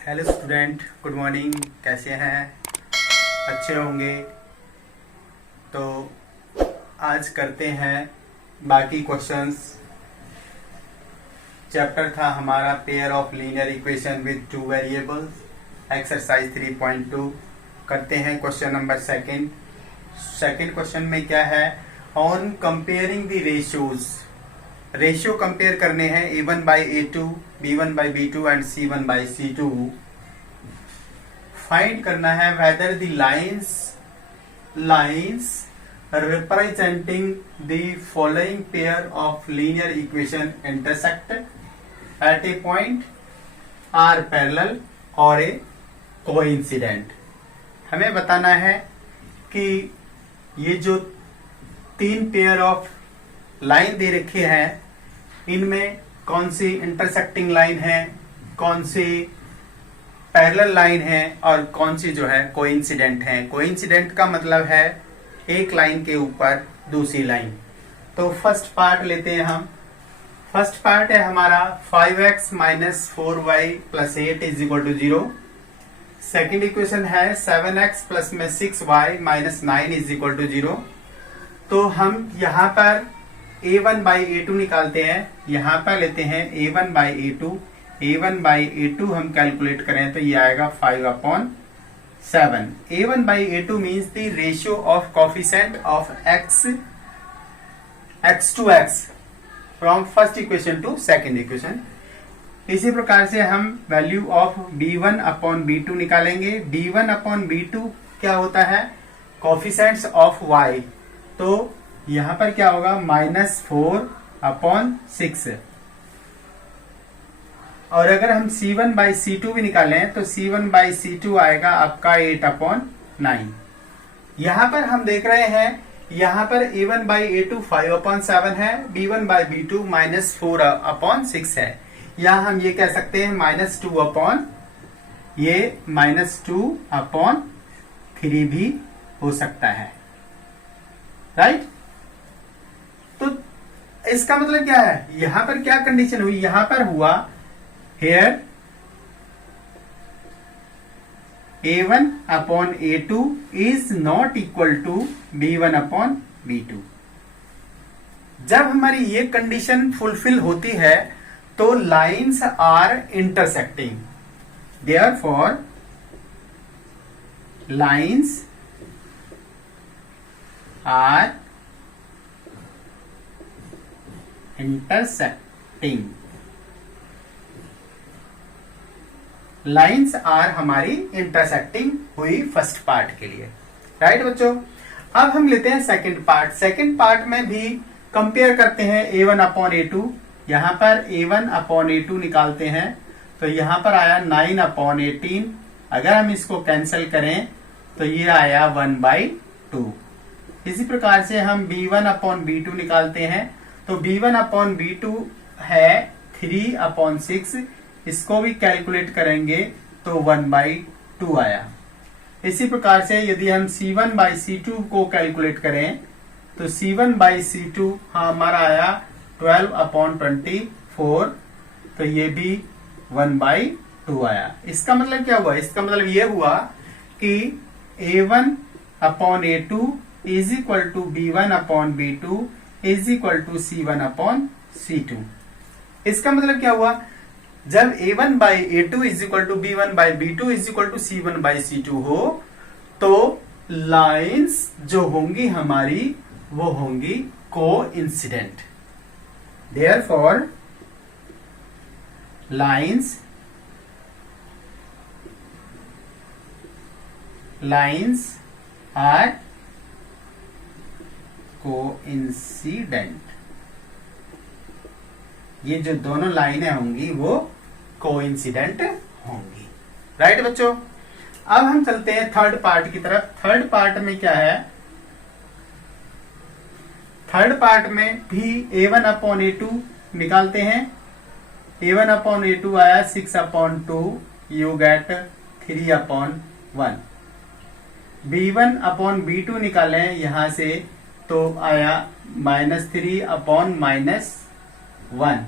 Hello student, good morning. कैसे हैं? अच्छे होंगे। तो आज करते हैं बाकी क्वेश्चंस। चैप्टर था हमारा pair of linear equation with two variables, exercise 3.2। करते हैं क्वेश्चन नंबर सेकंड क्वेश्चन में क्या है? On comparing the ratio compare करने हैं A1 by A2, B1 by B2 and C1 by C2। Find करना है whether the lines representing the following pair of linear equation intersect at a point, are parallel or a coincident। हमें बताना है कि ये जो तीन पेयर ऑफ लाइन दे रखे हैं इनमें कौन सी इंटरसेक्टिंग लाइन है, कौन सी पैरेलल लाइन है और कौन सी जो है कोइंसिडेंट है। कोइंसिडेंट का मतलब है एक लाइन के ऊपर दूसरी लाइन। तो फर्स्ट पार्ट लेते हैं हम। फर्स्ट पार्ट है हमारा 5x minus 4y plus 8 is equal to 0। Second equation है 7x प्लस में 6y minus 9 is equal to 0। तो हम यहाँ पर A1 बाई A2 निकालते हैं। यहाँ पर लेते हैं A1 by A2। A1 by A2 हम कैलकुलेट करें तो ये आएगा 5/7। A1 by A2 means the ratio of coefficient of x to x from first equation to second equation. इसी प्रकार से हम value of B1 upon B2 निकालेंगे। B1 अपॉन B2 क्या होता है? Coefficients of y। तो यहां पर क्या होगा? -4/6। और अगर हम C1 बाई C2 भी निकालें तो C1 बाई C2 आएगा आपका 8/9। यहां पर हम देख रहे हैं यहां पर A1 बाई A2 5/7 है, B1 बाई B2 -4/6 है। यहां हम ये कह सकते हैं -2/3 भी हो सकता है, राइट। तो इसका मतलब क्या है? यहां पर क्या कंडीशन हुई? यहां पर हुआ here A1 upon A2 is not equal to B1 upon B2। जब हमारी ये कंडीशन फुलफिल होती है तो lines are intersecting, therefore lines are intersecting. Lines are हमारी इंटरसेक्टिंग हुई फर्स्ट पार्ट के लिए, राइट बच्चों। अब हम लेते हैं सेकंड पार्ट। सेकंड पार्ट में भी कंपेयर करते हैं A1 अपॉन A2। यहां पर A1 अपॉन A2 निकालते हैं तो यहां पर आया 9/18। अगर हम इसको कैंसिल करें तो ये आया 1/2। इसी प्रकार से हम B1 अपॉन B2 निकालते हैं तो B1 अपॉन B2 है 3/6। इसको भी कैलकुलेट करेंगे तो 1/2 आया। इसी प्रकार से यदि हम C1 बाई C2 को कैलकुलेट करें तो C1 बाई C2 हमारा आया 12/24। तो ये भी 1/2 आया। इसका मतलब क्या हुआ? इसका मतलब ये हुआ कि A1 upon A2 is equal to B1 upon B2 is equal to C1 upon C2। इसका मतलब क्या हुआ? जब A1 by A2 is equal to B1 by B2 is equal to C1 by C2 हो तो लाइंस जो होंगी हमारी वो होंगी coincident. Therefore lines are coincident. ये जो दोनों लाइनें होंगी वो कोइंसिडेंट होंगी, राइट बच्चों। अब हम चलते हैं थर्ड पार्ट की तरफ। थर्ड पार्ट में क्या है? थर्ड पार्ट में भी A1 अपॉन A2 निकालते हैं। A1 अपॉन A2 आया 6/2, you get 3/1। B1 upon B2 निकालें यहां से तो आया -3/-1।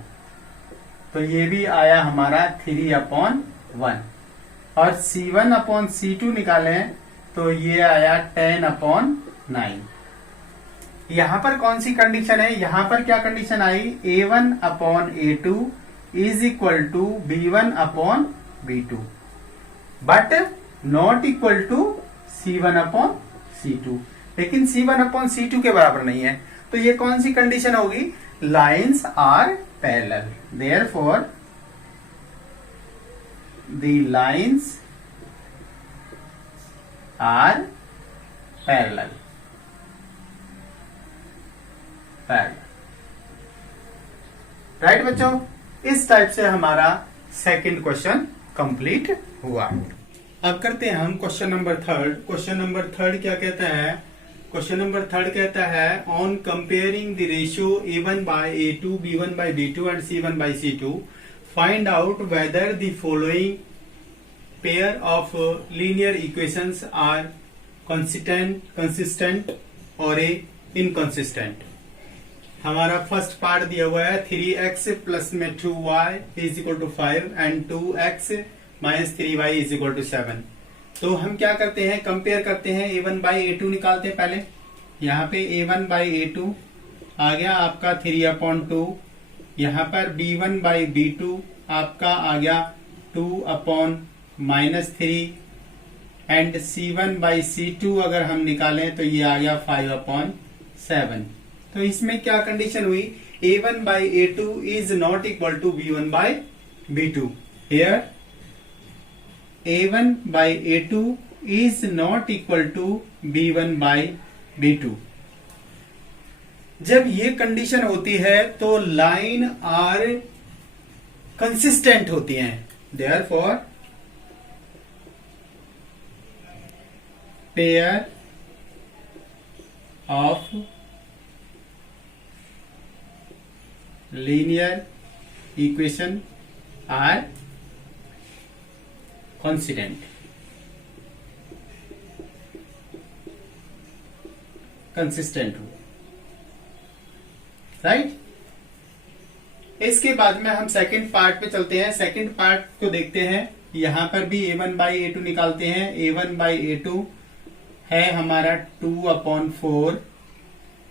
तो ये भी आया हमारा 3/1। और C1 अपॉन C2 निकालें तो ये आया 10/9। यहां पर कौन सी कंडीशन है, यहां पर क्या कंडीशन आई, A1 upon A2 is equal to B1 upon B2 but not equal to C1 upon C2। लेकिन C1 अपॉन C2 के बराबर नहीं है, तो ये कौन सी कंडीशन होगी, lines are parallel, therefore the lines are parallel। Right बच्चों, इस टाइप से हमारा सेकंड क्वेश्चन कंप्लीट हुआ। अब करते हैं हम question number third. Question number third क्या कहता है, क्वेश्चन नंबर थर्ड कहता है on comparing the ratio A1 by A2, B1 by B2 and C1 by C2, find out whether the following pair of linear equations are consistent or a inconsistent। हमारा first part दिया हुआ है 3x plus में 2y is equal to 5 and 2x minus 3y is equal to 7। तो हम क्या करते हैं, कंपेयर करते हैं, A1 बाई A2 निकालते हैं पहले। यहाँ पे A1 बाई A2 आ गया आपका 3/2, यहाँ पर B1 बाई B2 आपका आ गया 2/-3 एंड C1 बाई C2 अगर हम निकालें तो ये आ गया 5/7। तो इसमें क्या कंडीशन हुई, A1 by A2 is not equal to B1 by B2। Here A1 by A2 is not equal to B1 by B2। जब ये कंडीशन होती है तो लाइन आर कंसिस्टेंट होती हैं, therefore pair of linear equation are consistent। Consistent हो, right. इसके बाद में हम सेकंड पार्ट पे चलते हैं। सेकंड पार्ट को देखते हैं, यहां पर भी A1 बाई A2 निकालते हैं। A1 बाई A2 है हमारा 2/4,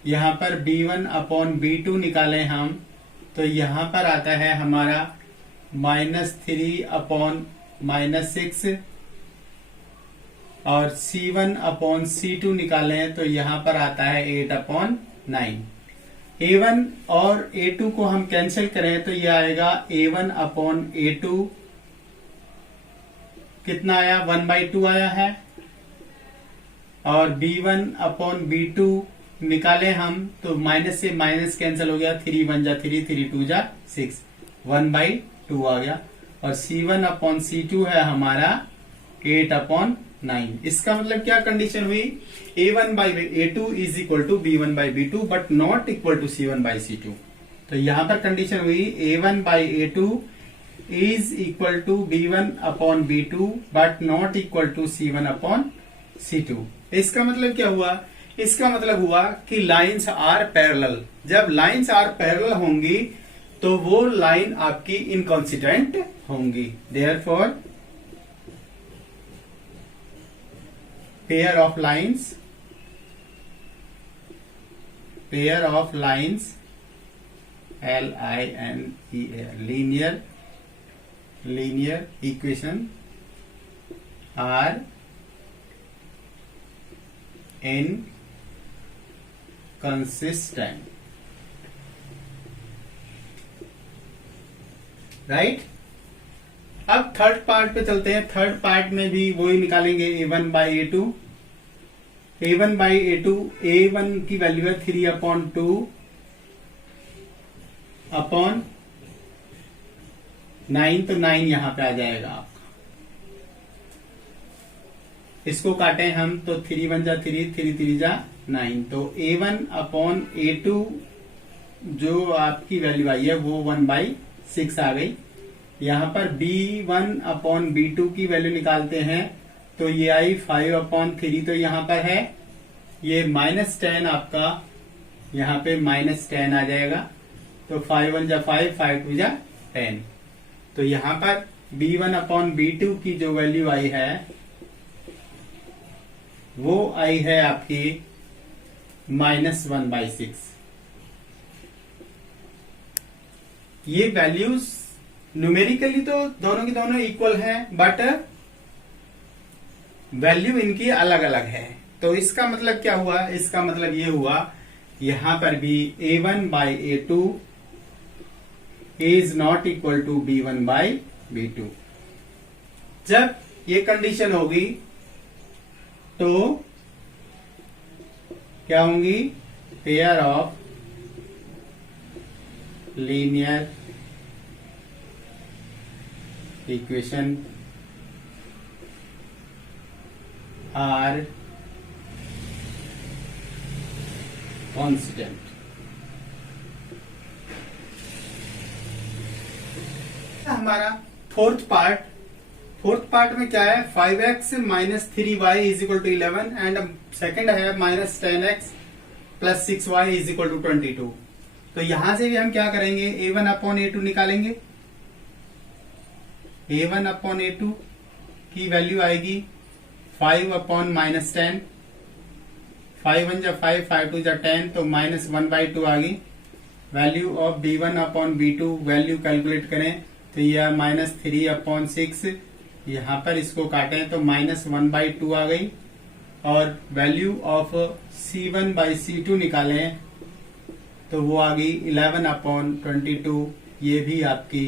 यहां पर B1 अपॉन B2 निकालें हम तो यहां पर आता है हमारा -3/-6 और C1 अपॉन C2 निकालें तो यहां पर आता है 8/9। A1 और A2 को हम कैंसिल करें तो यह आएगा A1 अपॉन A2 कितना आया, 1/2 आया है, और B1 अपॉन B2 निकाले हम तो माइनस से माइनस कैंसिल हो गया, 3 1 जा 3, 3 2 जा 6, 1/2 आ गया, और C1 अपॉन C2 है हमारा 8/9। इसका मतलब क्या कंडीशन हुई, A1 by A2 is equal to B1 by B2 but not equal to C1 by C2। तो यहां पर कंडीशन हुई A1 by A2 is equal to B1 upon B2 but not equal to C1 upon C2। इसका मतलब क्या हुआ, इसका मतलब हुआ कि लाइंस आर पैरेलल। जब लाइंस आर पैरेलल होंगी तो वो लाइन आपकी इनकॉन्सिस्टेंट होंगी, therefore pair of lines LINER linear equation are inconsistent, right. अब थर्ड पार्ट पे चलते हैं। थर्ड पार्ट में भी वही निकालेंगे A1 by A2। A1 by A2, A1 की वैल्यू है 3/2 अपॉन 9, तो 9 यहां पे आ जाएगा आपका। इसको काटें हम तो 3 1 जा 3, 3 3 जा 9, तो A1 अपॉन A2 जो आपकी वैल्यू आई है वो 1/6 आ गई। यहां पर B1 अपॉन B2 की वैल्यू निकालते हैं तो ये आई 5/3, तो यहां पर है ये -10 आपका, यहां पे -10 आ जाएगा, तो 5 1 जा 5, 5 2 जा 10, तो यहां पर B1 अपॉन B2 की जो वैल्यू आई है वो आई है आपकी -1/6। ये वैल्यूज न्यूमेरिकली तो दोनों की दोनों इक्वल हैं, बट वैल्यू इनकी अलग अलग है। तो इसका मतलब क्या हुआ? इसका मतलब ये हुआ यहां पर भी A1/A2 is not equal to B1/B2। जब ये कंडीशन होगी तो क्या होंगी? Pair of linear equation are constant. हमारा फोर्थ पार्ट में क्या है? 5x minus 3y is equal to 11 and second है -10x plus 6y is equal to 22। तो यहां से भी हम क्या करेंगे? A1 अपॉन A2 निकालेंगे। A1 अपॉन A2 की वैल्यू आएगी 5 अपॉन -10, 5 1 जा 5, 5 2 जा 10, तो -1/2 आ गई। Value of B1 upon B2 value calculate करें तो यह -3 अपॉन 6, यहां पर इसको काटें तो -1/2 आ गई। और वैल्यू ऑफ C1/C2 निकालें तो वो आ गई 11 अपॉन 22, ये भी आपकी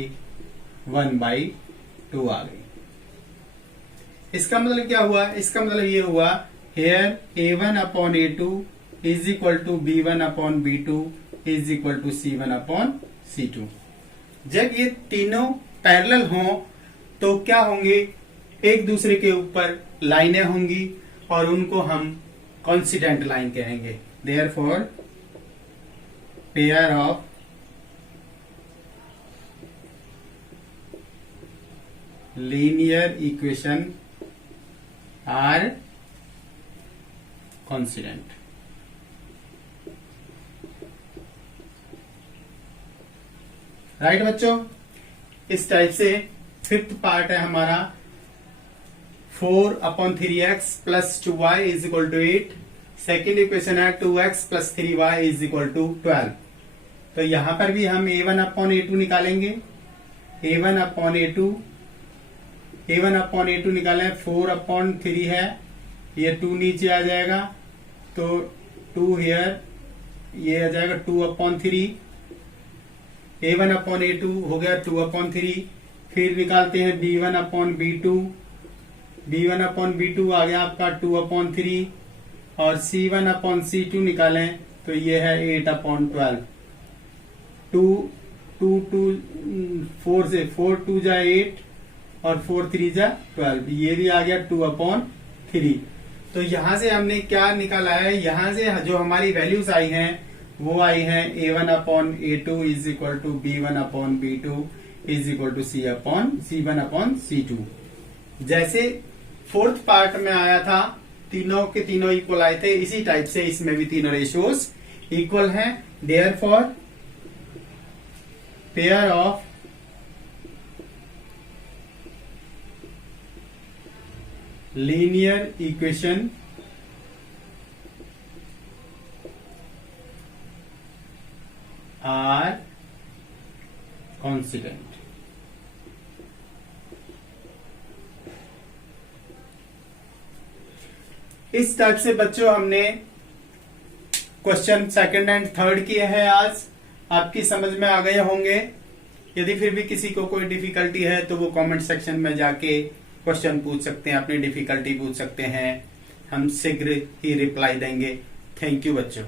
1/2 आ गई। इसका मतलब क्या हुआ? इसका मतलब ये हुआ here A1 upon A2 is equal to B1 upon B2 is equal to C1 upon C2। जब ये तीनों पैरेलल हों तो क्या होंगे? एक दूसरे के ऊपर लाइनें होंगी और उनको हम कोइंसिडेंट लाइन कहेंगे। Therefore pair of linear equation are coincident. Right बच्चों, इस टाइप से फिफ्थ पार्ट है हमारा 4 upon 3x plus 2y is equal to 8। Second equation है 2x plus 3y is equal to 12। तो यहां पर भी हम A1 अपॉन A2 निकालेंगे। A1 अपॉन A2 निकालें, 4 अपॉन 3 है, ये 2 नीचे आ जाएगा तो 2 हियर, ये आ जाएगा 2 अपॉन 3। A1 अपॉन A2 हो गया 2 अपॉन 3। फिर निकालते हैं B1 upon B2। B1 upon B2 आ गया आपका 2 अपॉन 3। और C1 अपॉन C2 निकालें तो ये है 8 अपॉन 12। 4 से 4 2 जा 8 और 4 3 जा 12, ये भी आ गया 2 अपॉन 3। तो यहां से हमने क्या निकाला है? यहां से जो हमारी वैल्यूज आई हैं वो आई हैं A1 upon A2 is equal to B1 upon B2 is equal to C1 upon C2। जैसे फोर्थ पार्ट में आया था, तीनों के तीनों इक्वल आए थे, इसी टाइप से इसमें भी तीनों रेशियोज इक्वल हैं। Therefore pair of linear equation are coincident. इस टाइप से बच्चों हमने क्वेश्चन सेकंड एंड थर्ड किए हैं। आज आपकी समझ में आ गए होंगे। यदि फिर भी किसी को कोई डिफिकल्टी है तो वो कमेंट सेक्शन में जाके क्वेश्चन पूछ सकते हैं, अपनी डिफिकल्टी पूछ सकते हैं, हम शीघ्र ही रिप्लाई देंगे। थैंक यू बच्चों।